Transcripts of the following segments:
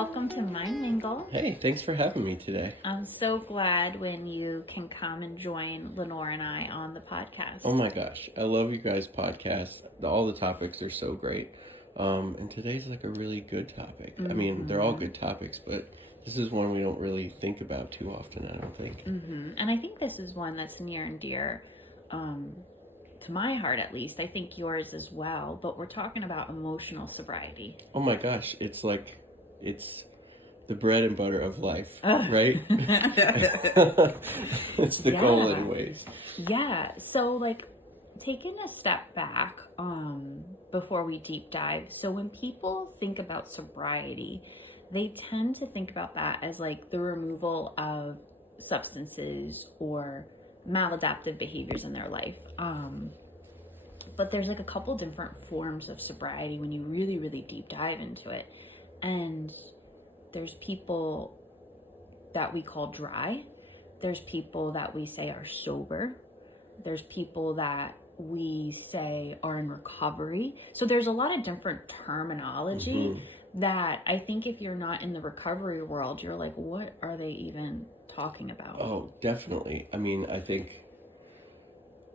welcome to Mind Mingle. Hey, thanks for having me today. I'm so glad when you can come and join Lenore and I on the podcast. Oh my gosh, I love you guys' podcast. All the topics are so great. And today's like a really good topic. I mean, they're all good topics, but this is one we don't really think about too often, I don't think. And I think this is one that's near and dear to my heart, at least. I think yours as well. But we're talking about emotional sobriety. Oh my gosh, it's the bread and butter of life, right? It's the goal anyways. Yeah. So like taking a step back before we deep dive. So when people think about sobriety, they tend to think about that as like the removal of substances or maladaptive behaviors in their life. But there's like a couple different forms of sobriety when you really, really deep dive into it. And there's people that we call dry. There's people that we say are sober. There's people that we say are in recovery. So there's a lot of different terminology that I think if you're not in the recovery world, you're like, what are they even talking about? Oh, definitely. I mean, I think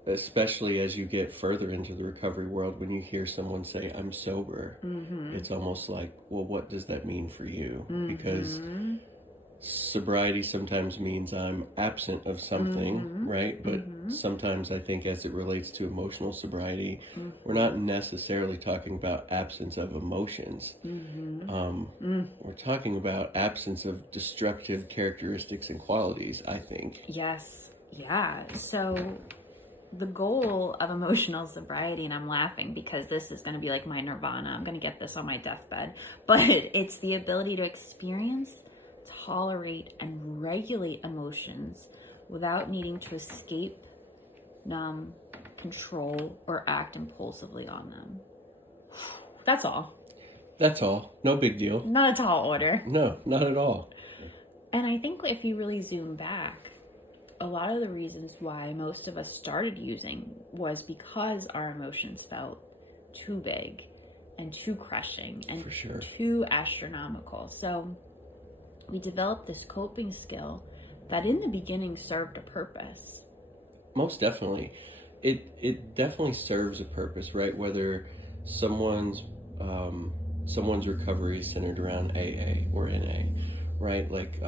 especially as you get further into the recovery world, when you hear someone say, I'm sober, it's almost like, well, what does that mean for you? Because sobriety sometimes means I'm absent of something, right? But sometimes I think as it relates to emotional sobriety, we're not necessarily talking about absence of emotions. We're talking about absence of destructive characteristics and qualities, I think. Yes. Yeah. So the goal of emotional sobriety, and I'm laughing because this is going to be like my nirvana. I'm going to get this on my deathbed. But it's the ability to experience, tolerate, and regulate emotions without needing to escape, numb, control, or act impulsively on them. That's all. That's all. No big deal. Not a tall order. No, not at all. And I think if you really zoom back, a lot of the reasons why most of us started using was because our emotions felt too big and too crushing and For sure. too astronomical. So we developed this coping skill that in the beginning served a purpose. Most definitely. It definitely serves a purpose, right? Whether someone's recovery is centered around AA or NA, right? Like,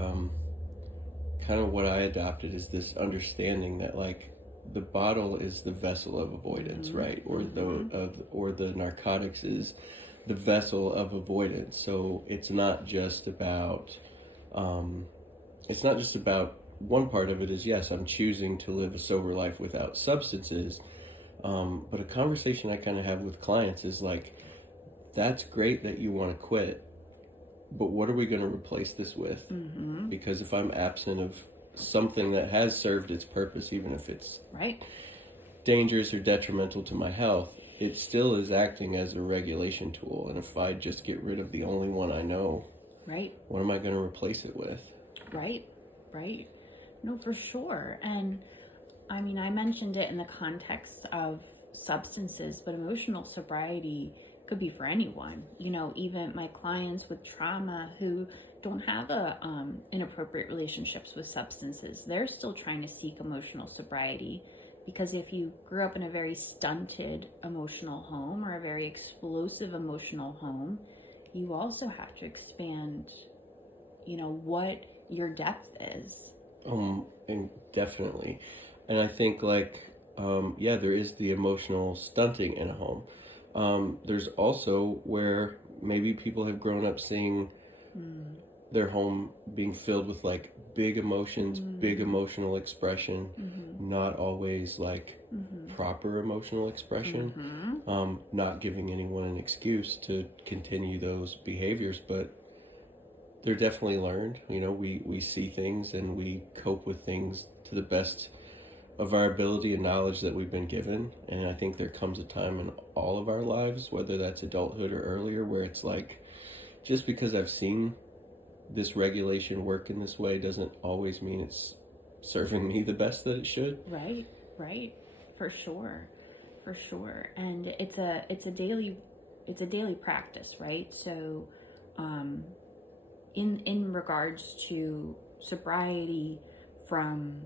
kind of what I adopted is this understanding that like the bottle is the vessel of avoidance, right? Or the narcotics is the vessel of avoidance. So it's not just about one part of it is, yes, I'm choosing to live a sober life without substances. But a conversation I kind of have with clients is like, that's great that you want to quit, but what are we going to replace this with? Because if I'm absent of something that has served its purpose, even if it's dangerous or detrimental to my health, it still is acting as a regulation tool. And if I just get rid of the only one I know, what am I going to replace it with? Right. No, for sure. And I mean, I mentioned it in the context of substances, but emotional sobriety could be for anyone. You know, even my clients with trauma who don't have inappropriate relationships with substances, they're still trying to seek emotional sobriety, because if you grew up in a very stunted emotional home or a very explosive emotional home, you also have to expand, you know, what your depth is. And definitely. And I think like, there is the emotional stunting in a home. There's also where maybe people have grown up seeing their home being filled with like big emotions, big emotional expression, not always like proper emotional expression, not giving anyone an excuse to continue those behaviors, but they're definitely learned. You know, we see things and we cope with things to the best of our ability and knowledge that we've been given. And I think there comes a time in all of our lives, whether that's adulthood or earlier, where it's like, just because I've seen this regulation work in this way doesn't always mean it's serving me the best that it should. Right. For sure. And it's a daily practice, right? So in regards to sobriety from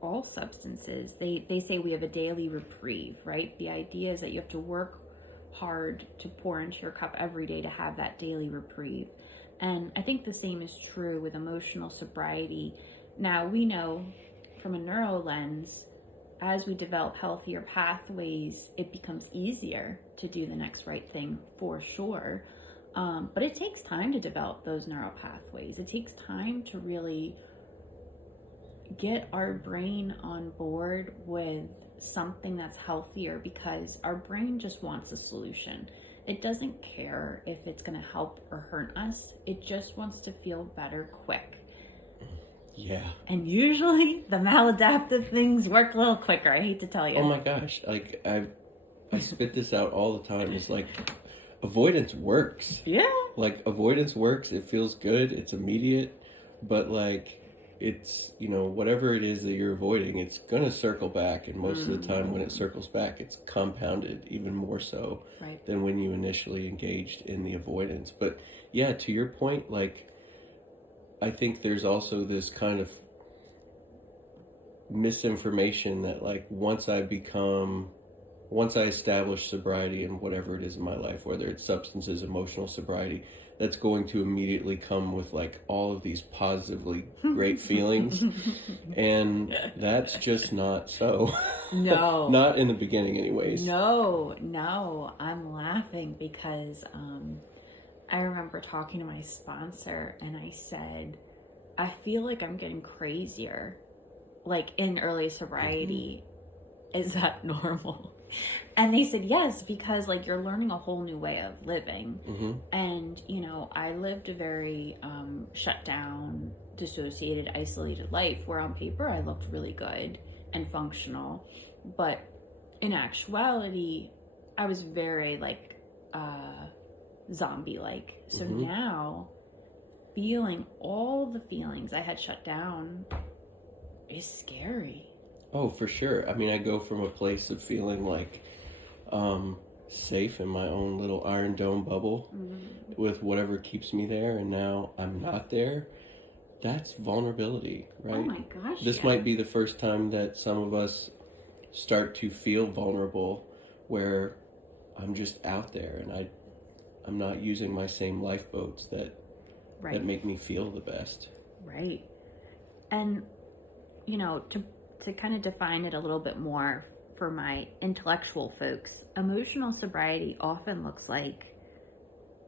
all substances, they say we have a daily reprieve, right? The idea is that you have to work hard to pour into your cup every day to have that daily reprieve. And I think the same is true with emotional sobriety. Now, we know from a neuro lens, as we develop healthier pathways, it becomes easier to do the next right thing for sure. But it takes time to develop those neural pathways. It takes time to really get our brain on board with something that's healthier, because our brain just wants a solution. It doesn't care if it's going to help or hurt us. It just wants to feel better quick. Yeah. And usually the maladaptive things work a little quicker. I hate to tell you. Oh my gosh. Like, I spit this out all the time. It's like, avoidance works. Yeah. Like, avoidance works. It feels good. It's immediate. But, like, it's, you know, whatever it is that you're avoiding, it's going to circle back. And most of the time when it circles back, it's compounded even more so than when you initially engaged in the avoidance. But yeah, to your point, like, I think there's also this kind of misinformation that, like, once I establish sobriety in whatever it is in my life, whether it's substances, emotional sobriety, that's going to immediately come with, like, all of these positively great feelings. And that's just not so. No. Not in the beginning anyways. No. I'm laughing because I remember talking to my sponsor and I said, I feel like I'm getting crazier, like in early sobriety. Is that normal? And they said yes, because like you're learning a whole new way of living. And you know, I lived a very shut down, dissociated, isolated life where on paper I looked really good and functional, but in actuality I was very like zombie like. So now feeling all the feelings I had shut down is scary. Oh, for sure. I mean, I go from a place of feeling like safe in my own little Iron Dome bubble with whatever keeps me there, and now I'm not there. That's vulnerability, right? Oh my gosh. This might be the first time that some of us start to feel vulnerable, where I'm just out there and I'm not using my same lifeboats that make me feel the best. Right. And, you know, to kind of define it a little bit more for my intellectual folks, emotional sobriety often looks like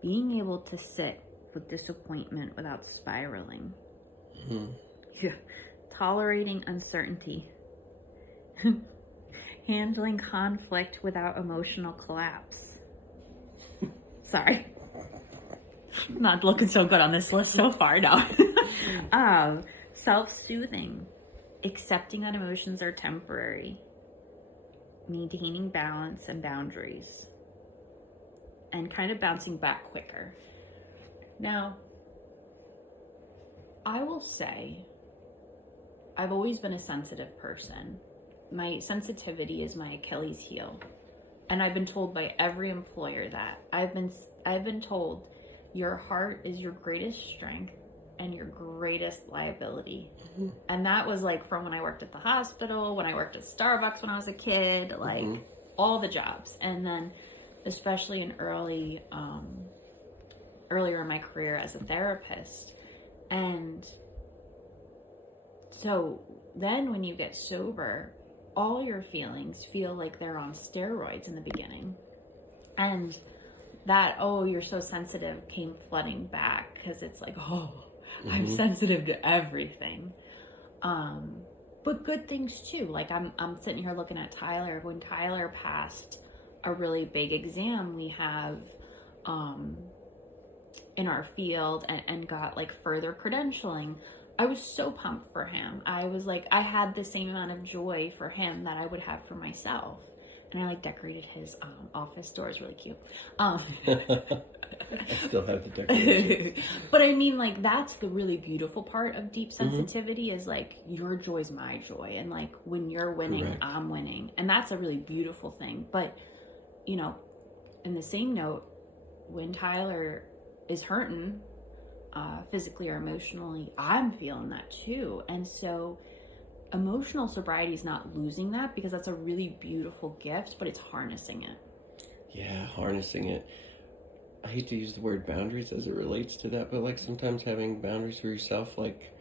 being able to sit with disappointment without spiraling. Yeah. Tolerating uncertainty. Handling conflict without emotional collapse. Sorry. Not looking so good on this list so far now. Self-soothing. Accepting that emotions are temporary, maintaining balance and boundaries, and kind of bouncing back quicker. Now, I will say, I've always been a sensitive person. My sensitivity is my Achilles heel. And I've been told by every employer that. I've been told your heart is your greatest strength and your greatest liability. And that was like from when I worked at the hospital, when I worked at Starbucks when I was a kid, like all the jobs. And then especially in earlier in my career as a therapist. And so then when you get sober, all your feelings feel like they're on steroids in the beginning. And that, oh, you're so sensitive came flooding back, because it's like, oh, I'm sensitive to everything. But good things too. Like I'm sitting here looking at Tyler. When Tyler passed a really big exam we have in our field and got like further credentialing, I was so pumped for him. I was like, I had the same amount of joy for him that I would have for myself. And I like decorated his office door. It's really cute. I still have the decoration. But I mean, like, that's the really beautiful part of deep sensitivity is like, your joy is my joy. And like, when you're winning, I'm winning. And that's a really beautiful thing. But, you know, in the same note, when Tyler is hurting, physically or emotionally, I'm feeling that too. And so emotional sobriety is not losing that, because that's a really beautiful gift, but it's harnessing it. Yeah, harnessing it. I hate to use the word boundaries as it relates to that, but like sometimes having boundaries for yourself, like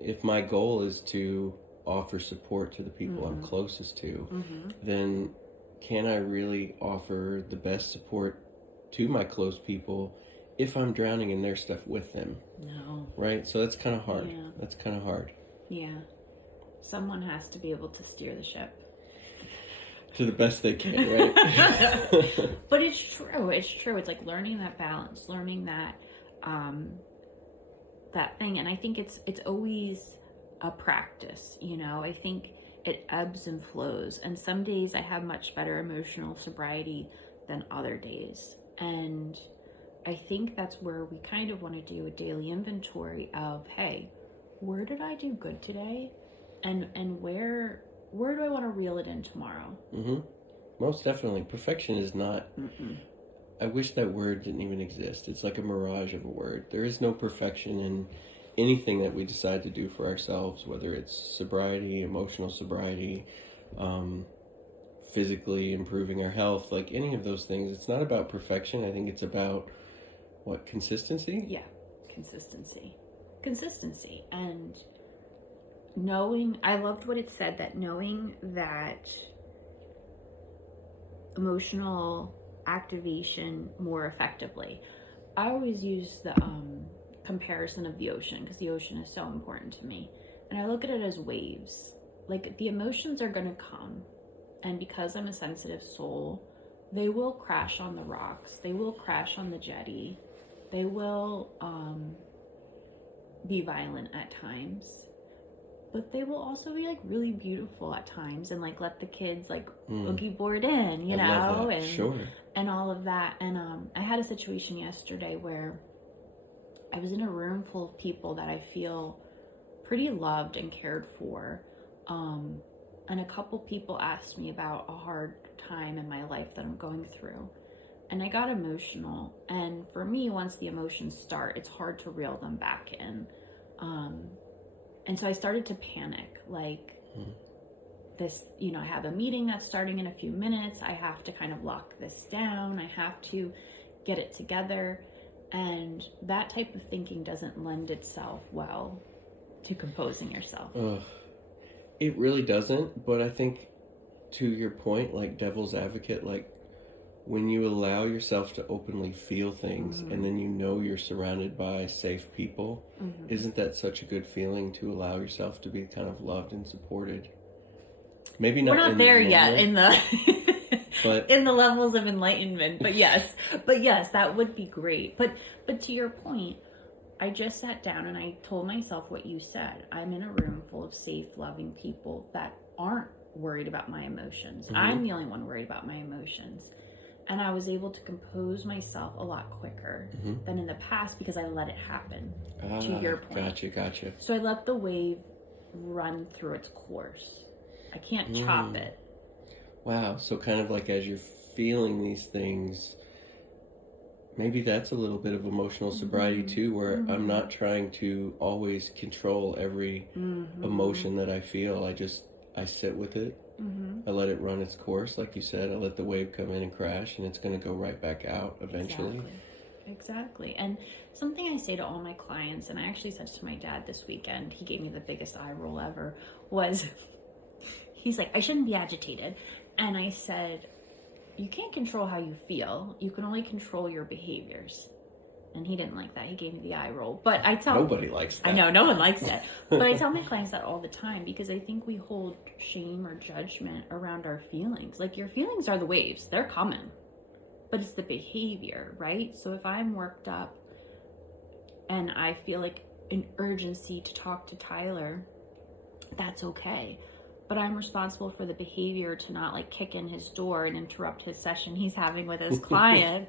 if my goal is to offer support to the people I'm closest to, then can I really offer the best support to my close people if I'm drowning in their stuff with them? No. Right? So that's kind of hard. Yeah. That's kind of hard. Yeah. Someone has to be able to steer the ship. To the best they can, right? But it's true. It's true. It's like learning that balance, learning that that thing. And I think it's always a practice, you know. I think it ebbs and flows. And some days I have much better emotional sobriety than other days. And I think that's where we kind of want to do a daily inventory of, hey, where did I do good today? And where do I want to reel it in tomorrow? Most definitely. Perfection is not... I wish that word didn't even exist. It's like a mirage of a word. There is no perfection in anything that we decide to do for ourselves, whether it's sobriety, emotional sobriety, physically improving our health, like any of those things. It's not about perfection. I think it's about, what, consistency? Yeah, consistency. Consistency. And knowing, I loved what it said, that knowing that emotional activation more effectively. I always use the comparison of the ocean, because the ocean is so important to me. And I look at it as waves. Like, the emotions are going to come. And because I'm a sensitive soul, they will crash on the rocks. They will crash on the jetty. They will be violent at times. But they will also be like really beautiful at times, and like let the kids like boogie board in, you know, and sure. And all of that. And I had a situation yesterday where I was in a room full of people that I feel pretty loved and cared for. And a couple people asked me about a hard time in my life that I'm going through. And I got emotional. And for me, once the emotions start, it's hard to reel them back in. And so I started to panic, like this, you know, I have a meeting that's starting in a few minutes. I have to kind of lock this down. I have to get it together. And that type of thinking doesn't lend itself well to composing yourself. It really doesn't. But I think, to your point, like devil's advocate, like when you allow yourself to openly feel things and then you know you're surrounded by safe people, isn't that such a good feeling to allow yourself to be kind of loved and supported? Maybe not. We're not there yet in the but, in the levels of enlightenment, but yes, that would be great. But to your point, I just sat down and I told myself what you said. I'm in a room full of safe, loving people that aren't worried about my emotions. I'm the only one worried about my emotions. And I was able to compose myself a lot quicker than in the past because I let it happen, to your point. Gotcha. So I let the wave run through its course. I can't chop it. Wow. So kind of like as you're feeling these things, maybe that's a little bit of emotional sobriety too, where I'm not trying to always control every emotion that I feel. I sit with it. I let it run its course, like you said. I let the wave come in and crash, and it's going to go right back out eventually. Exactly. And something I say to all my clients, and I actually said to my dad this weekend, he gave me the biggest eye roll ever, was, he's like, I shouldn't be agitated. And I said, you can't control how you feel. You can only control your behaviors. And he didn't like that. He gave me the eye roll. But I tell... Nobody likes that. I know, no one likes it. But I tell my clients that all the time because I think we hold shame or judgment around our feelings. Like, your feelings are the waves. They're coming. But it's the behavior, right? So if I'm worked up and I feel like an urgency to talk to Tyler, that's okay. But I'm responsible for the behavior to not like kick in his door and interrupt his session he's having with his client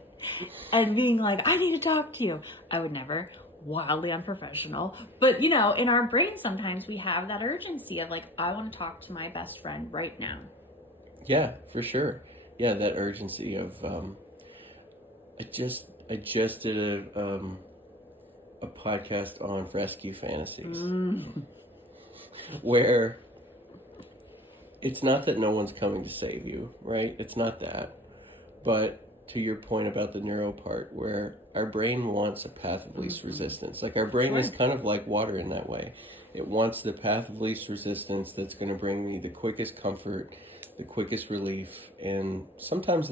and being like, I need to talk to you. I would never. Wildly unprofessional. But, you know, in our brain sometimes we have that urgency of like, I want to talk to my best friend right now. Yeah, for sure. Yeah, that urgency of, I just did a podcast on rescue fantasies where it's not that no one's coming to save you, right? It's not that. But to your point about the neuro part, where our brain wants a path of least resistance. Like our brain is kind of like water in that way. It wants the path of least resistance that's going to bring me the quickest comfort, the quickest relief. And sometimes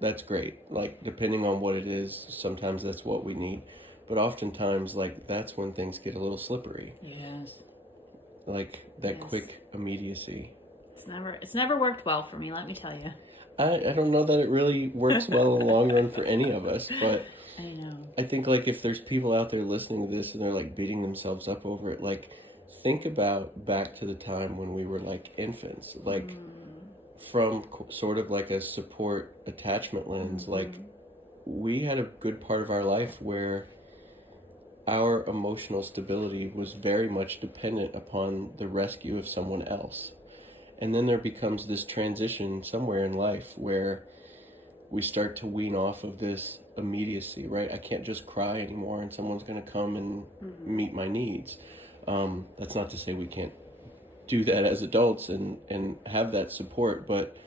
that's great. Like depending on what it is, sometimes that's what we need. But oftentimes, like that's when things get a little slippery. Yes. Like that quick immediacy. It's never worked well for me, let me tell you. I don't know that it really works well in the long run for any of us, but I know. I think like if there's people out there listening to this and they're like beating themselves up over it, like think about back to the time when we were like infants, like from sort of like a support attachment lens, like we had a good part of our life where our emotional stability was very much dependent upon the rescue of someone else. And then there becomes this transition somewhere in life where we start to wean off of this immediacy, right? I can't just cry anymore and someone's going to come and meet my needs. That's not to say we can't do that as adults and have that support, but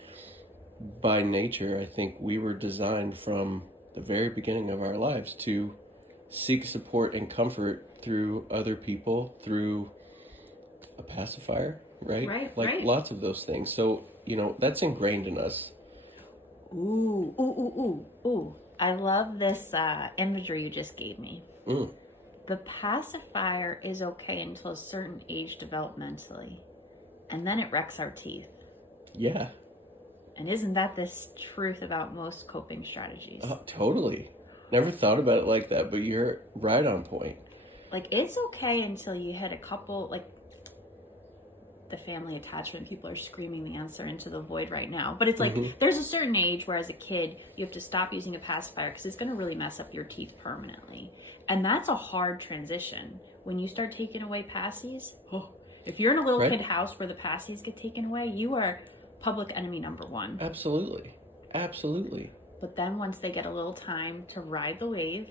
by nature, I think we were designed from the very beginning of our lives to seek support and comfort through other people, through a pacifier, right? Like lots of those things. So, that's ingrained in us. Ooh. I love this imagery you just gave me. The pacifier is okay until a certain age developmentally, and then it wrecks our teeth. Yeah. And isn't that this truth about most coping strategies? Oh, totally. Never thought about it like that, but you're right on point. Like, it's okay until you hit a couple, like, the family attachment people are screaming the answer into the void right now, but it's like there's a certain age where as a kid you have to stop using a pacifier because it's going to really mess up your teeth permanently, and that's a hard transition when you start taking away passies. If you're in a little kid house where the passies get taken away, you are public enemy number one. Absolutely. But then once they get a little time to ride the wave,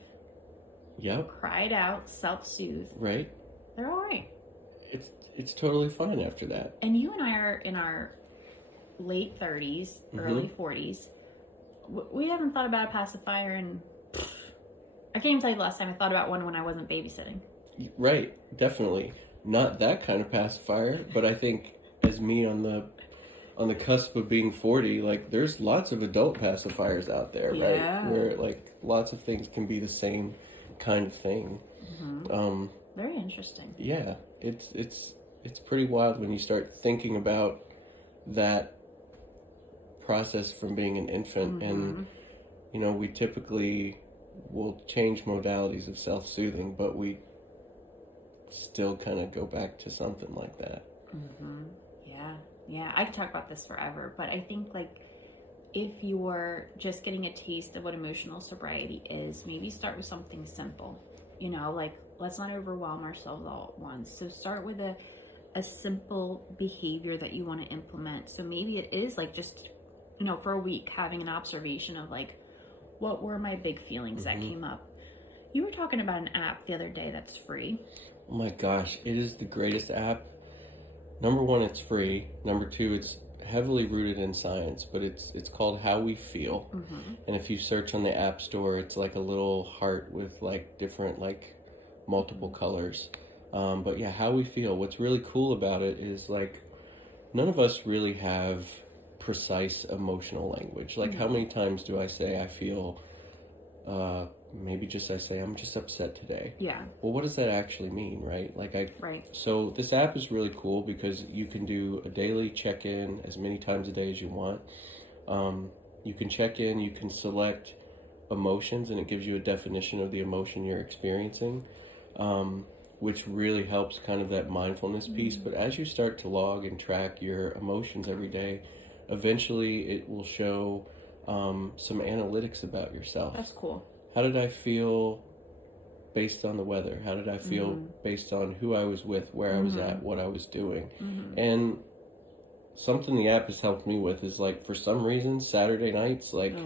cry it out, self-soothe, they're all right. It's totally fine after that. And you and I are in our late 30s, early 40s. We haven't thought about a pacifier and I can't even tell you the last time I thought about one when I wasn't babysitting. Right, definitely. Not that kind of pacifier, but I think as me on the cusp of being 40, like there's lots of adult pacifiers out there, right? Where like lots of things can be the same kind of thing. Very interesting. Yeah, it's pretty wild when you start thinking about that process from being an infant. And we typically will change modalities of self-soothing, but we still kind of go back to something like that. Yeah, I could talk about this forever, but I think like if you're just getting a taste of what emotional sobriety is, maybe start with something simple. Like let's not overwhelm ourselves all at once. So start with a simple behavior that you want to implement. So maybe it is like just, for a week having an observation of like, what were my big feelings that came up? You were talking about an app the other day that's free. Oh my gosh, it is the greatest app. Number one, it's free. Number two, it's heavily rooted in science, but it's called How We Feel. And if you search on the App Store, it's like a little heart with like different like multiple colors. But yeah, How We Feel. What's really cool about it is like none of us really have precise emotional language. Like how many times do I say I feel I say I'm just upset today. Yeah. Well, what does that actually mean, right? So this app is really cool because you can do a daily check-in as many times a day as you want. You can check in, you can select emotions, and it gives you a definition of the emotion you're experiencing, which really helps kind of that mindfulness piece. But as you start to log and track your emotions every day, eventually it will show some analytics about yourself. That's cool. How did I feel based on the weather? How did I feel based on who I was with, where I was at, what I was doing? And something the app has helped me with is like, for some reason, Saturday nights, like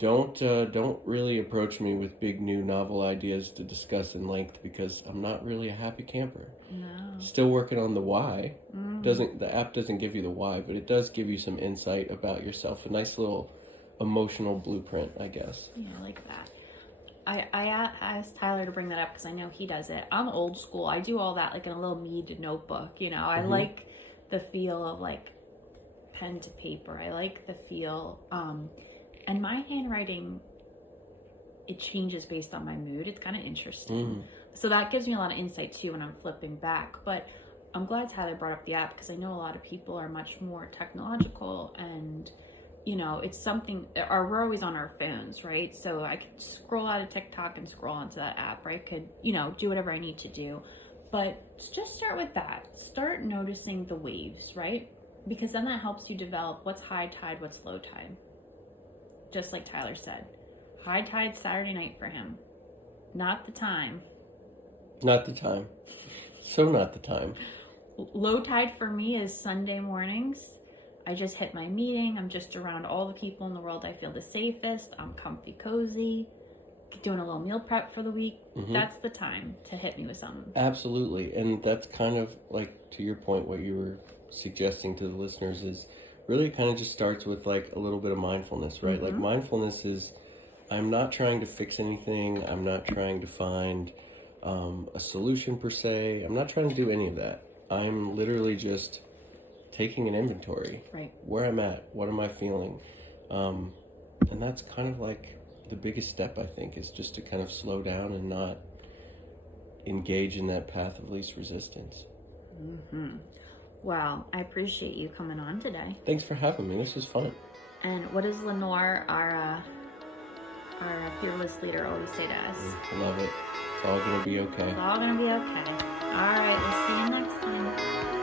don't really approach me with big new novel ideas to discuss in length because I'm not really a happy camper. No. Still working on the why. The app doesn't give you the why, but it does give you some insight about yourself. A nice little emotional blueprint, I guess. Yeah, I like that. I asked Tyler to bring that up because I know he does it. I'm old school. I do all that like in a little Mead notebook. You know, I like the feel of like pen to paper. I like the feel. And my handwriting, it changes based on my mood. It's kind of interesting. So that gives me a lot of insight too when I'm flipping back. But I'm glad Tyler brought up the app because I know a lot of people are much more technological and, you know, it's something, or we're always on our phones, right? So I could scroll out of TikTok and scroll onto that app, right? Could, you know, do whatever I need to do. But just start with that. Start noticing the waves, right? Because then that helps you develop what's high tide, what's low tide. Just like Tyler said, high tide Saturday night for him. Not the time. Not the time. So not the time. Low tide for me is Sunday mornings. I just hit my meeting. I'm just around all the people in the world I feel the safest. I'm comfy, cozy, doing a little meal prep for the week. That's the time to hit me with something. Absolutely. And that's kind of like, to your point, what you were suggesting to the listeners is really kind of just starts with like a little bit of mindfulness, right? Like mindfulness is, I'm not trying to fix anything. I'm not trying to find a solution per se. I'm not trying to do any of that. I'm literally just taking an inventory. Right. Where I'm at, what am I feeling? And that's kind of like the biggest step, I think, is just to kind of slow down and not engage in that path of least resistance. Well, I appreciate you coming on today. Thanks for having me. This was fun. And what does Lenore, our fearless leader, always say to us? Love it. It's all going to be okay. It's all going to be okay. All right, we'll see you next time.